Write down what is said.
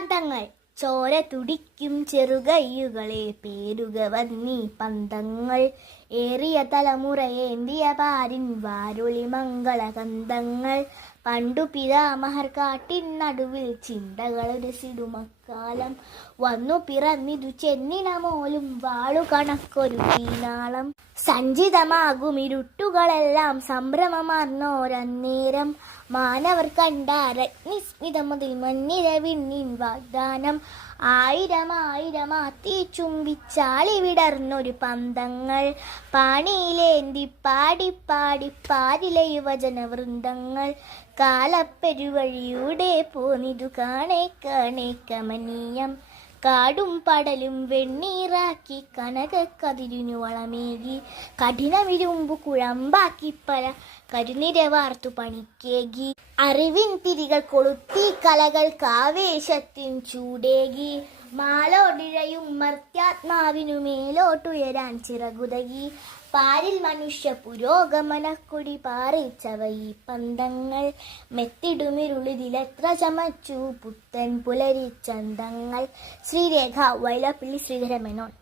പന്തങ്ങൾ ചോര തുടിക്കും ചെറുകയ്യുകളെ പേരുക വന്നീ പന്തങ്ങൾ ഏറിയ തലമുറയേന്തിയ പാരിൻ വാരുളി മംഗളകന്തങ്ങൾ പണ്ടു പിതാമഹർ കാട്ടിൻ നടുവിൽ ചിന്തകളുരസിടുമക്കാലം വന്നു പിറന്നിതു ചെന്നിനമോലും വാളു കണക്കൊരു തീനാളം സഞ്ചിതമാകും ഇരുട്ടുകളെല്ലാം സംഭ്രമമാർന്നോരന്നേരം മാനവർ കണ്ട രത്നിസ്മിതമുതിൽ മഞ്ഞിര വിണ്ണിൻ വാഗ്ദാനം ആയിരമായിരമാത്തി ചുംബിച്ചാളി വിടർന്നൊരു പന്തങ്ങൾ പാണിയിലേന്തി പാടി പാരിലെ യുവജന വൃന്ദങ്ങൾ കാലപ്പെരുവഴിയുടെ പോന്നിതു കാണേ കമനീയം കാടും പടലും വെണ്ണീറാക്കി കനകക്കതിരിനു വളമേകി കഠിനമിരുമ്പു കുഴമ്പാക്കി പല കരുനിര വാർത്തു പണിക്കേകി അറിവിൻ തിരികൾ കൊളുത്തി കലകൾക്കാവേശത്തിൻ ചൂടേകി മാലോടിഴയും മർത്യാത്മാവിനു മേലോട്ടുയരാൻ ചിറകുതകി പാരിൽ മനുഷ്യ പുരോഗമനക്കൊടി പാറിച്ചവ ഈ പന്തങ്ങൾ മെത്തിടുമിരുളിതിലെത്ര ചമച്ചു പുത്തൻ പുലരിച്ചന്തങ്ങൾ. ശ്രീരേഖ വൈലപ്പിള്ളി ശ്രീധരമേനോൻ.